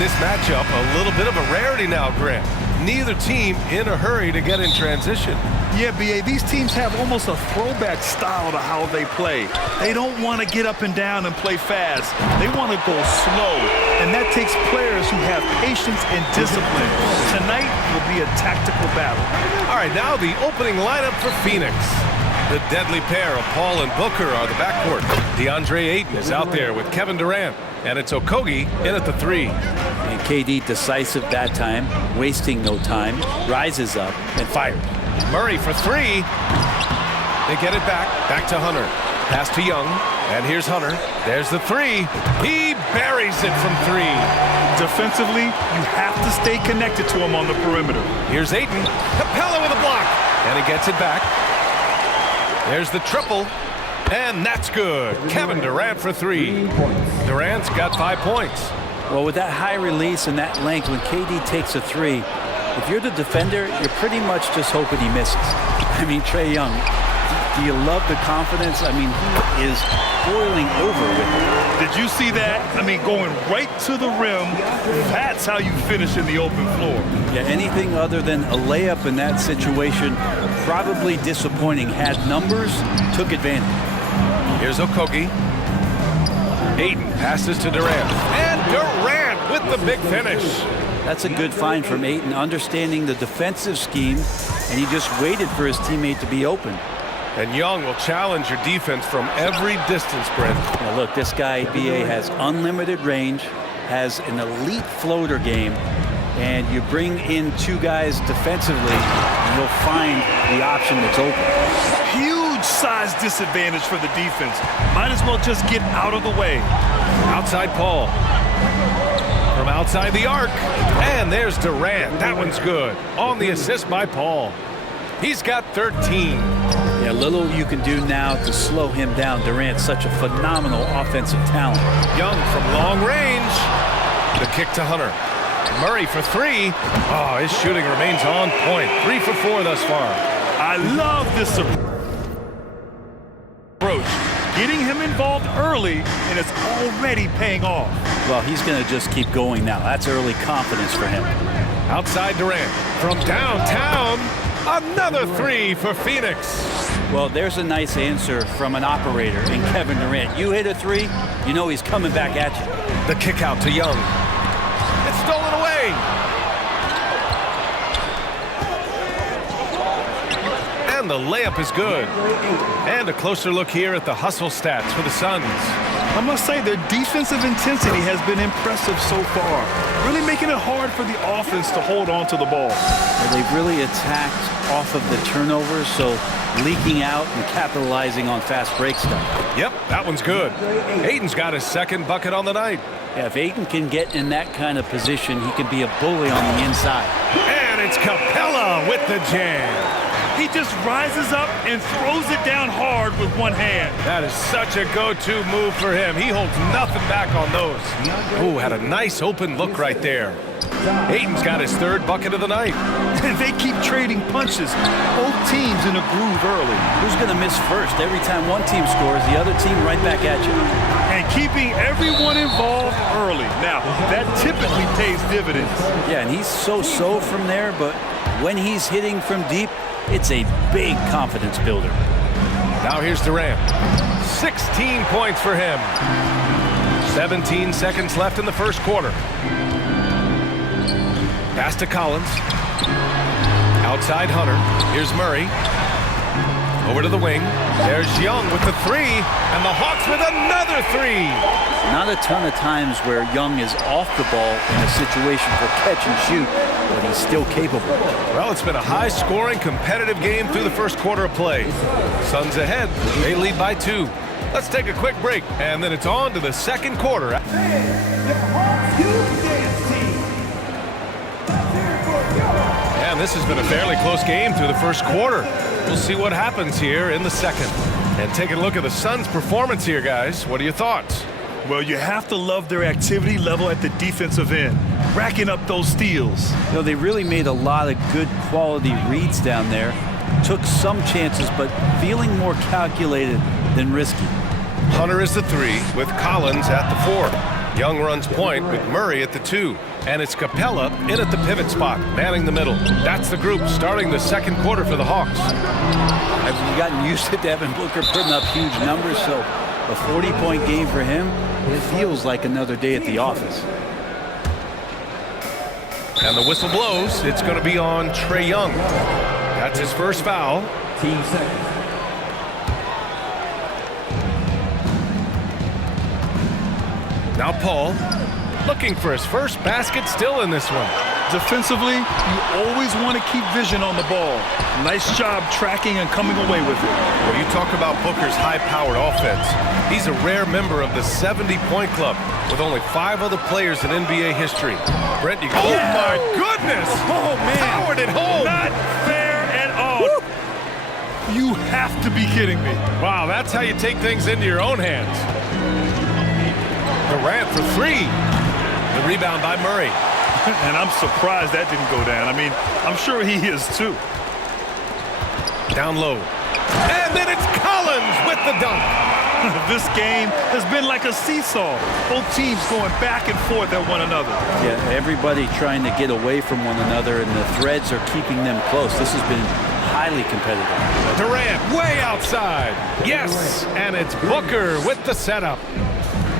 this matchup a little bit of a rarity now, Grant. Neither team in a hurry to get in transition. Yeah, B.A., these teams have almost a throwback style to how they play. They don't want to get up and down and play fast. They want to go slow, and that takes players who have patience and discipline. Tonight will be a tactical battle. All right, now the opening lineup for Phoenix. The deadly pair of Paul and Booker are the backcourt. DeAndre Ayton is out there with Kevin Durant, and it's Okogie in at the 3. And KD decisive that time, wasting no time, rises up and fires. Murray for 3. They get it back to Hunter. Pass to Young, and here's Hunter. There's the 3. He buries it from 3. Defensively, you have to stay connected to him on the perimeter. Here's Ayton. Capella with a block, and he gets it back. There's the triple, and that's good. Kevin Durant for 3. Durant's got 5 points. Well, with that high release and that length, when KD takes a 3, if you're the defender, you're pretty much just hoping he misses. I mean, Trae Young, do you love the confidence? I mean, he is boiling over with it. Did you see that? I mean, going right to the rim, that's how you finish in the open floor. Yeah, anything other than a layup in that situation, probably disappointing. Had numbers, took advantage. Here's Okogie. Ayton passes to Durant. And Durant with the big finish. That's a good find from Ayton, understanding the defensive scheme, and he just waited for his teammate to be open. And Young will challenge your defense from every distance, Brent. Now look, this guy, B.A., has unlimited range, has an elite floater game, and you bring in 2 guys defensively, and you'll find the option that's open. Huge size disadvantage for the defense. Might as well just get out of the way. Outside Paul. From outside the arc. And there's Durant. That one's good. On the assist by Paul. He's got 13. Yeah, little you can do now to slow him down. Durant's such a phenomenal offensive talent. Young from long range. The kick to Hunter. Murray for 3. Oh, his shooting remains on point. 3 for 4 thus far. I love this approach. Getting him involved early, and it's already paying off. Well, he's going to just keep going now. That's early confidence for him. Outside Durant. From downtown, another 3 for Phoenix. Well, there's a nice answer from an operator in Kevin Durant. You hit a 3, you know he's coming back at you. The kick out to Young. It's stolen away. And the layup is good. And a closer look here at the hustle stats for the Suns. I must say their defensive intensity has been impressive so far, really making it hard for the offense to hold on to the ball. Well, they've really attacked off of the turnovers, so leaking out and capitalizing on fast break stuff. Yep, that one's good. Ayton's got his 2nd bucket on the night. Yeah, if Ayton can get in that kind of position, he can be a bully on the inside. And it's Capella with the jam. He just rises up and throws it down hard with one hand. That is such a go-to move for him. He holds nothing back on those. Oh, had a nice open look right there. Ayton's got his 3rd bucket of the night. And they keep trading punches. Both teams in a groove early. Who's going to miss first? Every time one team scores, the other team right back at you. And keeping everyone involved early. Now, that typically pays dividends. Yeah, and he's so-so from there, but when he's hitting from deep, it's a big confidence builder. Now here's Durant. 16 points for him. 17 seconds left in the first quarter. Pass to Collins. Outside Hunter. Here's Murray. Over to the wing. There's Young with the 3. And the Hawks with another 3. Not a ton of times where Young is off the ball in a situation for catch and shoot, but he's still capable. Well, it's been a high-scoring, competitive game through the first quarter of play. Suns ahead. They lead by 2. Let's take a quick break, and then it's on to the second quarter. And this has been a fairly close game through the first quarter. We'll see what happens here in the second. And taking a look at the Suns' performance here, guys. What are your thoughts? Well, you have to love their activity level at the defensive end, racking up those steals. You know, they really made a lot of good quality reads down there. Took some chances, but feeling more calculated than risky. Hunter is the 3 with Collins at the 4. Young runs point with Murray at the 2. And it's Capella in at the pivot spot, manning the middle. That's the group starting the second quarter for the Hawks. I've gotten used to Devin Booker putting up huge numbers, so a 40-point game for him, it feels like another day at the office. And the whistle blows. It's going to be on Trae Young. That's his first foul. Team seconds. Now Paul, looking for his first basket, still in this one. Defensively, you always want to keep vision on the ball. Nice job tracking and coming away with it. Well, you talk about Booker's high-powered offense. He's a rare member of the 70-point club with only 5 other players in NBA history. Brent, you go. Oh, my goodness! Oh, man. Powered it home! Not fair at all. Woo! You have to be kidding me. Wow, that's how you take things into your own hands. Durant for 3. The rebound by Murray. And I'm surprised that didn't go down. I mean, I'm sure he is too. Down low. And then it's Collins with the dunk. This game has been like a seesaw. Both teams going back and forth at one another. Yeah, everybody trying to get away from one another, and the threads are keeping them close. This has been highly competitive. Durant way outside. Yes, and it's Booker with the setup.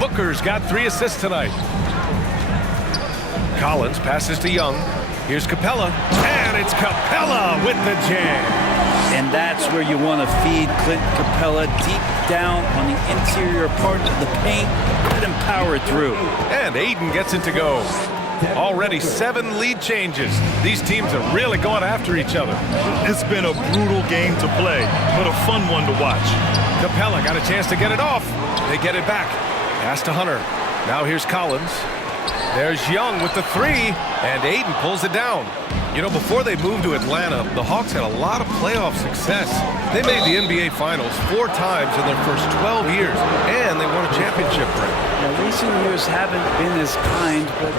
Booker's got 3 assists tonight. Collins passes to Young. Here's Capella, and it's Capella with the jam. And that's where you want to feed Clint Capella, deep down on the interior part of the paint. Let him power it through. And Aiden gets it to go. Already 7 lead changes. These teams are really going after each other. It's been a brutal game to play, but a fun one to watch. Capella got a chance to get it off. They get it back. Pass to Hunter. Now here's Collins. There's Young with the 3, and Aiden pulls it down. You know, before they moved to Atlanta, the Hawks had a lot of playoff success. They made the NBA Finals 4 times in their first 12 years, and they won a championship ring. Now, recent years haven't been as kind, but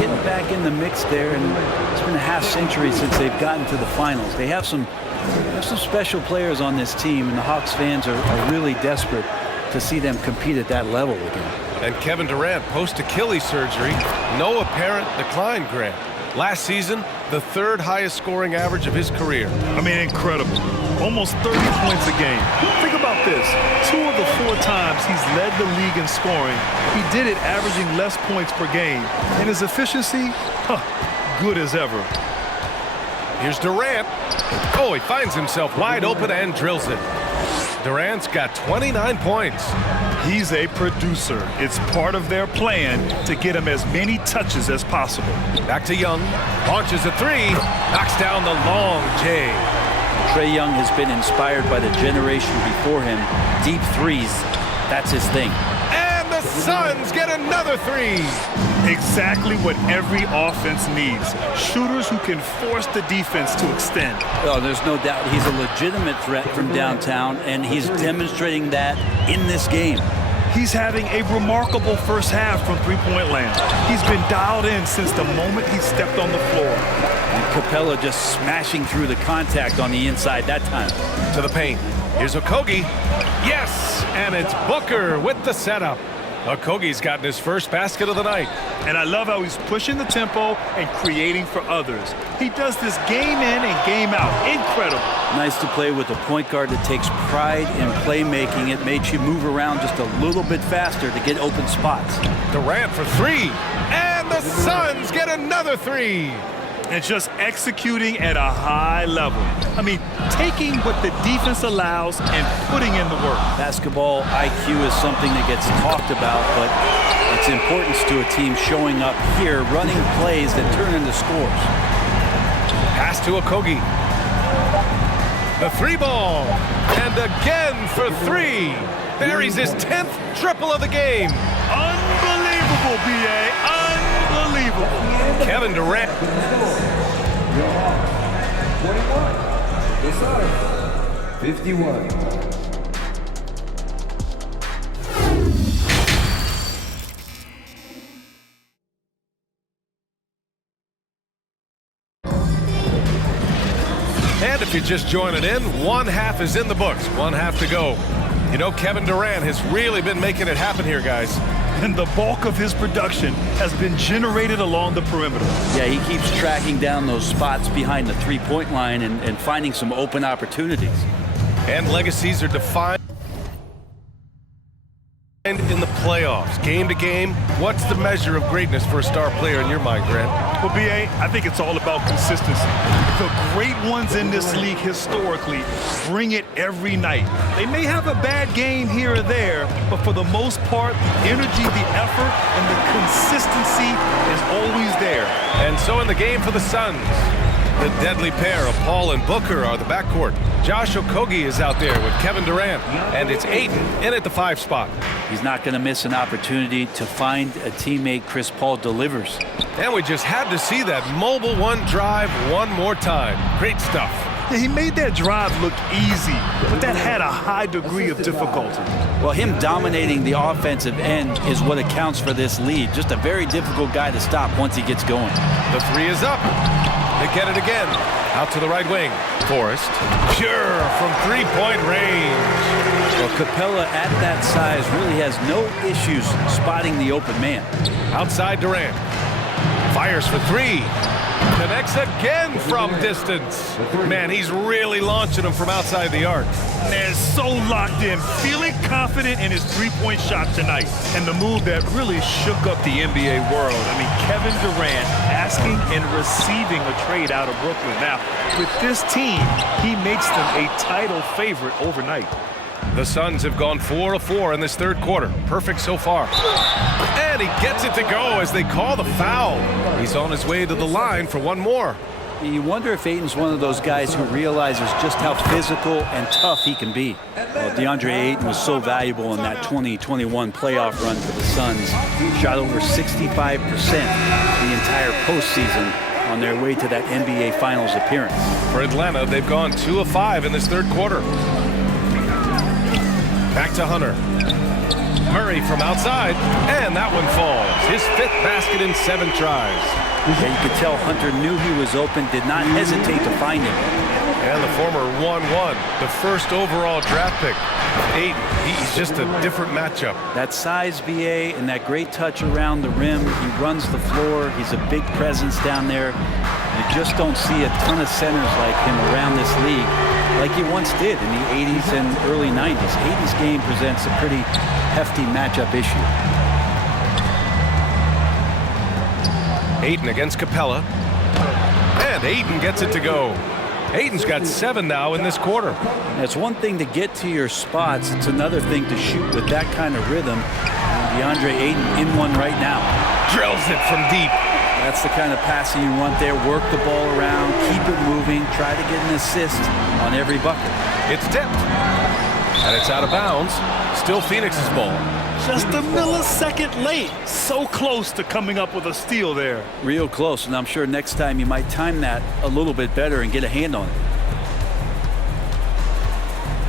getting back in the mix there, and it's been a half-century since they've gotten to the finals. They have some special players on this team, and the Hawks fans are really desperate to see them compete at that level again. And Kevin Durant, post-Achilles surgery, no apparent decline, Grant. Last season, the 3rd highest scoring average of his career. I mean, incredible. Almost 30 points a game. Think about this. 2 of the 4 times he's led the league in scoring, he did it averaging less points per game. And his efficiency, good as ever. Here's Durant. Oh, he finds himself wide open and drills it. Durant's got 29 points. He's a producer. It's part of their plan to get him as many touches as possible. Back to Young. Launches a 3. Knocks down the long J. Trae Young has been inspired by the generation before him. Deep threes, that's his thing. And the Suns get another 3. Exactly what every offense needs. Shooters who can force the defense to extend. Oh, there's no doubt he's a legitimate threat from downtown, and he's demonstrating that in this game. He's having a remarkable first half from three-point land. He's been dialed in since the moment he stepped on the floor. And Capella just smashing through the contact on the inside that time. To the paint. Here's Okogie. Yes, and it's Booker with the setup. Okogie's gotten his first basket of the night. And I love how he's pushing the tempo and creating for others. He does this game in and game out. Incredible. Nice to play with a point guard that takes pride in playmaking. It makes you move around just a little bit faster to get open spots. Durant for 3. And the Suns get another 3. And just executing at a high level. I mean, taking what the defense allows and putting in the work. Basketball IQ is something that gets talked about, but its importance to a team showing up here, running plays that turn into scores. Pass to Okogie. The 3 ball. And again for 3. Buries his 10th triple of the game. Unbelievable, B.A. Unbelievable. Kevin Durant. 51. And if you're just joining in, 1 half is in the books. 1 half to go. You know, Kevin Durant has really been making it happen here, guys. And the bulk of his production has been generated along the perimeter. Yeah, he keeps tracking down those spots behind the three-point line and finding some open opportunities. And legacies are defined in the playoffs, game to game. What's the measure of greatness for a star player in your mind, Grant? Well, B.A., I think it's all about consistency. The great ones in this league historically bring it every night. They may have a bad game here or there, but for the most part, the energy, the effort, and the consistency is always there. And so in the game for the Suns, the deadly pair of Paul and Booker are the backcourt. Josh Okogie is out there with Kevin Durant, and it's Ayton in at the 5 spot. He's not going to miss an opportunity to find a teammate. Chris Paul delivers. And we just had to see that mobile one drive one more time. Great stuff. Yeah, he made that drive look easy, but that had a high degree of difficulty. Well, him dominating the offensive end is what accounts for this lead. Just a very difficult guy to stop once he gets going. The 3 is up. They get it again. Out to the right wing. Forrest. Pure from 3-point range. Well, Capella at that size really has no issues spotting the open man. Outside Durant. Fires for 3. Connects again from distance. Man, he's really launching them from outside the arc. Man, so locked in, feeling confident in his three-point shot tonight. And the move that really shook up the NBA world. I mean, Kevin Durant asking and receiving a trade out of Brooklyn. Now, with this team, he makes them a title favorite overnight. The Suns have gone 4 of 4 in this third quarter. Perfect so far. And he gets it to go as they call the foul. He's on his way to the line for one more. You wonder if Ayton's one of those guys who realizes just how physical and tough he can be. Well, DeAndre Ayton was so valuable in that 2021 playoff run for the Suns. Shot over 65% the entire postseason on their way to that NBA Finals appearance. For Atlanta, they've gone 2 of 5 in this third quarter. Back to Hunter. Murray from outside, and that one falls. His 5th basket in 7 tries. Yeah, you could tell Hunter knew he was open, did not hesitate to find him. And the former 1-1, the first overall draft pick. Ayton, he's just a different matchup. That size, BA, and that great touch around the rim. He runs the floor. He's a big presence down there. You just don't see a ton of centers like him around this league like you once did in the 80s and early 90s. Ayton's game presents a pretty hefty matchup issue. Ayton against Capella. And Ayton gets it to go. Ayton's got 7 now in this quarter. It's one thing to get to your spots. It's another thing to shoot with that kind of rhythm. And DeAndre Ayton in one right now. Drills it from deep. That's the kind of passing you want there. Work the ball around, keep it moving, try to get an assist on every bucket. It's tipped. And it's out of bounds. Still Phoenix's ball. Just a millisecond late. So close to coming up with a steal there. Real close, and I'm sure next time you might time that a little bit better and get a hand on it.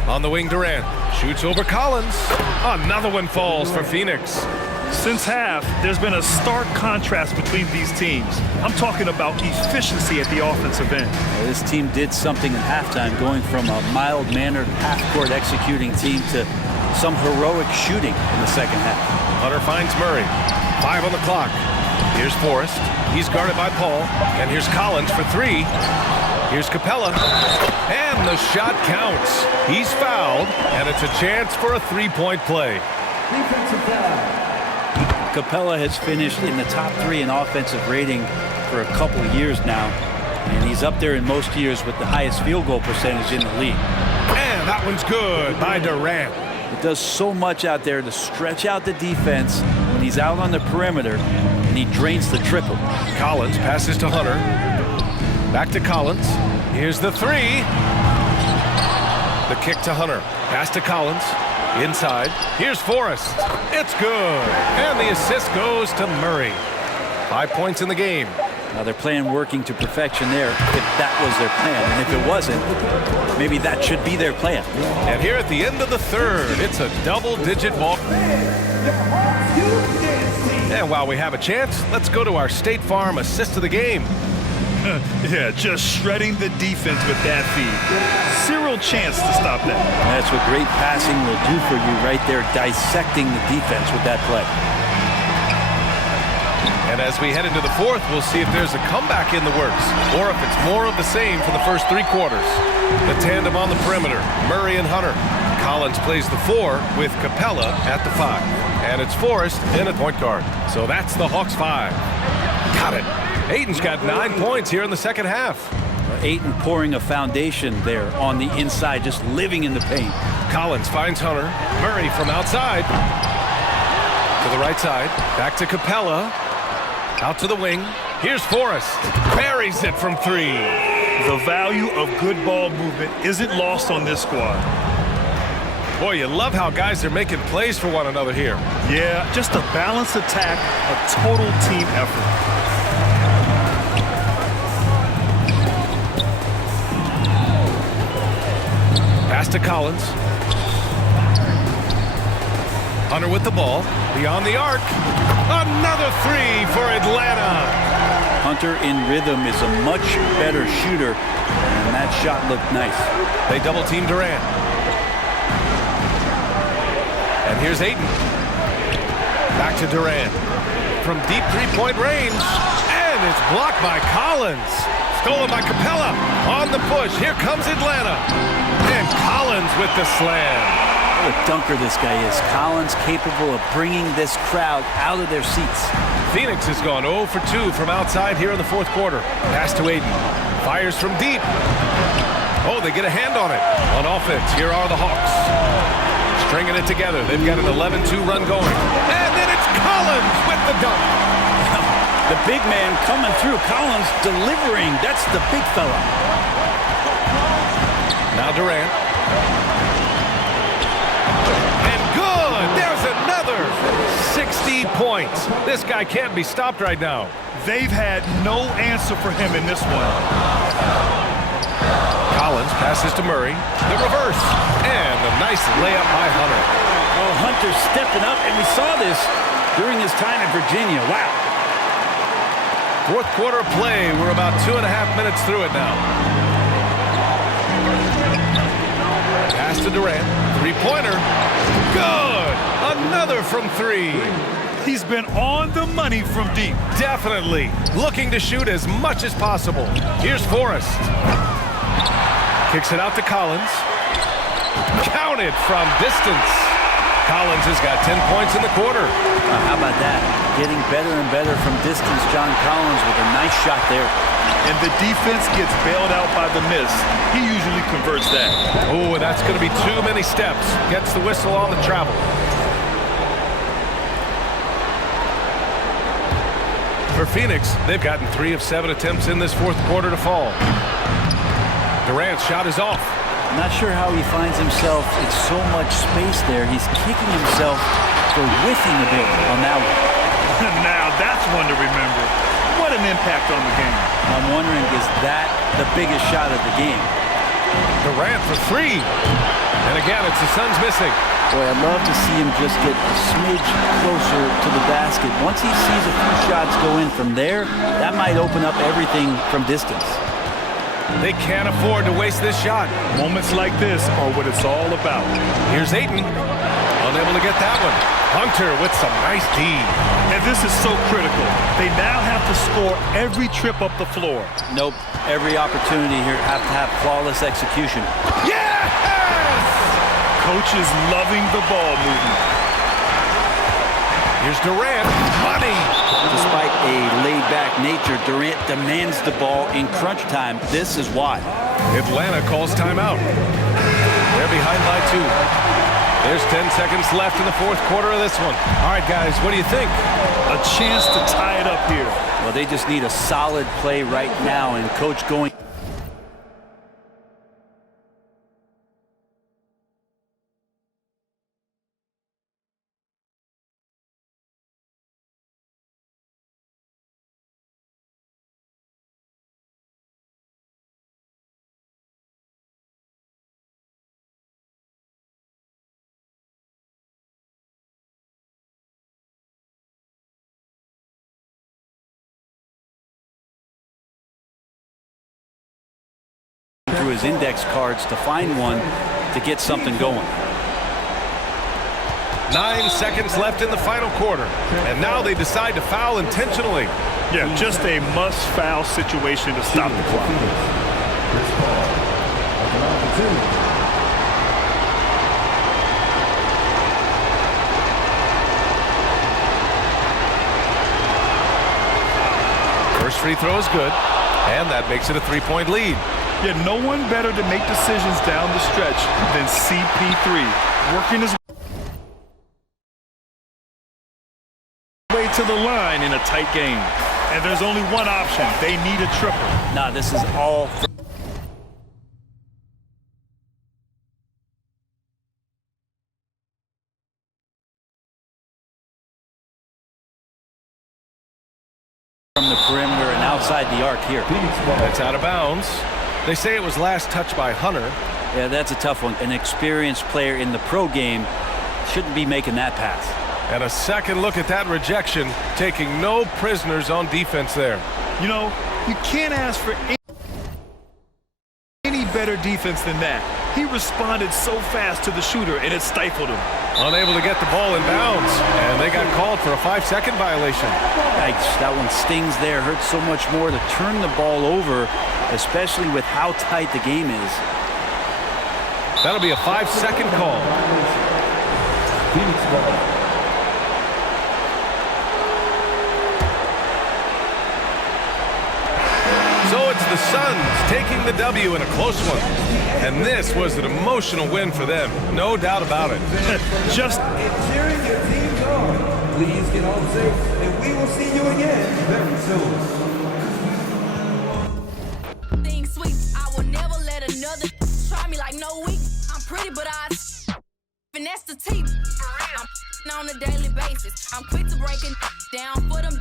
On the wing, Durant shoots over Collins. Another one falls for Phoenix. Since half, there's been a stark contrast between these teams. I'm talking about efficiency at the offensive end. Well, this team did something at halftime, going from a mild-mannered half-court executing team to some heroic shooting in the second half. Hunter finds Murray. 5 on the clock. Here's Forrest. He's guarded by Paul. And here's Collins for 3. Here's Capella. And the shot counts. He's fouled, and it's a chance for a 3-point play. Defensive foul. Capella has finished in the top 3 in offensive rating for a couple of years now, and he's up there in most years with the highest field goal percentage in the league. And that one's good by Durant. It does so much out there to stretch out the defense when he's out on the perimeter, and he drains the triple. Collins passes to Hunter. Back to Collins. Here's the 3. The kick to Hunter. Pass to Collins. Inside. Here's Forrest. It's good. And the assist goes to Murray. 5 points in the game. Now they're playing working to perfection there, if that was their plan. And if it wasn't, maybe that should be their plan. And here at the end of the third, it's a double-digit ball. And while we have a chance, let's go to our State Farm assist of the game. Yeah, just shredding the defense with that feed. Zero chance to stop that. That's what great passing will do for you right there, dissecting the defense with that play. And as we head into the fourth, we'll see if there's a comeback in the works or if it's more of the same for the first 3 quarters. The tandem on the perimeter, Murray and Hunter. Collins plays the 4 with Capella at the 5. And it's Forrest in at point guard. So that's the Hawks 5. Got it. Ayton's got 9 points here in the second half. Ayton pouring a foundation there on the inside, just living in the paint. Collins finds Hunter. Murray from outside. To the right side. Back to Capella. Out to the wing. Here's Forrest. Buries it from 3. The value of good ball movement isn't lost on this squad. Boy, you love how guys are making plays for one another here. Yeah, just a balanced attack, a total team effort. Pass to Collins. Hunter with the ball. Beyond the arc. Another 3 for Atlanta. Hunter in rhythm is a much better shooter, and that shot looked nice. They double team Durant. And here's Ayton. Back to Durant. From deep 3-point range. And it's blocked by Collins. Stolen by Capella. On the push. Here comes Atlanta. And Collins with the slam. What a dunker this guy is. Collins capable of bringing this crowd out of their seats. Phoenix has gone 0 for 2 from outside here in the fourth quarter. Pass to Ayton. Fires from deep. Oh, they get a hand on it. On offense, here are the Hawks. Stringing it together. They've got an 11-2 run going. And then it's Collins with the dunk. The big man coming through. Collins delivering. That's the big fella. Now Durant. And good. There's another 60 points. This guy can't be stopped right now. They've had no answer for him in this one. Collins passes to Murray. The reverse. And a nice layup by Hunter. Oh, Hunter stepping up, and we saw this during his time at Virginia. Wow. Fourth quarter play. We're about 2.5 minutes through it now. Pass to Durant. Three-pointer. Good. Another from 3. He's been on the money from deep. Definitely. Looking to shoot as much as possible. Here's Forrest. Kicks it out to Collins. Counted from distance. Collins has got 10 points in the quarter. How about that? Getting better and better from distance. John Collins with a nice shot there. And the defense gets bailed out by the miss. He usually converts that. Oh, that's going to be too many steps. Gets the whistle on the travel. For Phoenix, they've gotten 3 of 7 attempts in this fourth quarter to fall. Durant's shot is off. I'm not sure how he finds himself in so much space there. He's kicking himself for whiffing a bit on that one. Now that's one to remember. What an impact on the game. I'm wondering, is that the biggest shot of the game? Durant for 3. And again, it's the Suns missing. Boy, I'd love to see him just get a smidge closer to the basket. Once he sees a few shots go in from there, that might open up everything from distance. They can't afford to waste this shot. Moments like this are what it's all about. Here's Ayton. Unable to get that one. Hunter with some nice D. And this is so critical. They now have to score every trip up the floor. Nope. Every opportunity here have to have flawless execution. Yes! Coach is loving the ball movement. Here's Durant. Money. Despite a laid-back nature, Durant demands the ball in crunch time. This is why. Atlanta calls timeout. They're behind by 2. There's 10 seconds left in the fourth quarter of this one. All right, guys, what do you think? A chance to tie it up here. Well, they just need a solid play right now, and Coach going through his index cards to find one to get something going. 9 seconds left in the final quarter. And now they decide to foul intentionally. Yeah, just a must-foul situation to stop the clock. Chris Paul. Number 2. First free throw is good, and that makes it a 3-point lead. Yeah, no one better to make decisions down the stretch than CP3. Working his way to the line in a tight game. And there's only one option. They need a triple. Nah, this is all from the perimeter and outside the arc here. That's out of bounds. They say it was last touched by Hunter. Yeah, that's a tough one. An experienced player in the pro game shouldn't be making that pass. And a second look at that rejection, taking no prisoners on defense there. You know, you can't ask for any better defense than that. He responded so fast to the shooter, and it stifled him. Unable to get the ball in bounds, and they got called for a 5-second violation. Yikes, that one stings there. Hurts so much more to turn the ball over, especially with how tight the game is. That'll be a 5-second call. Phoenix ball. So it's the Suns taking the W in a close one. And this was an emotional win for them, no doubt about it. Just And cheering your teams on. Please get home safe, and we will see you again very soon. Things sweet. I will never let another try me like no weak. I'm pretty, but I finesse the teeth. I'm on a daily basis. I'm quick to break it down for them.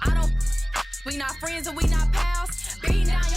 I don't. We not friends and we not pals. Beating down your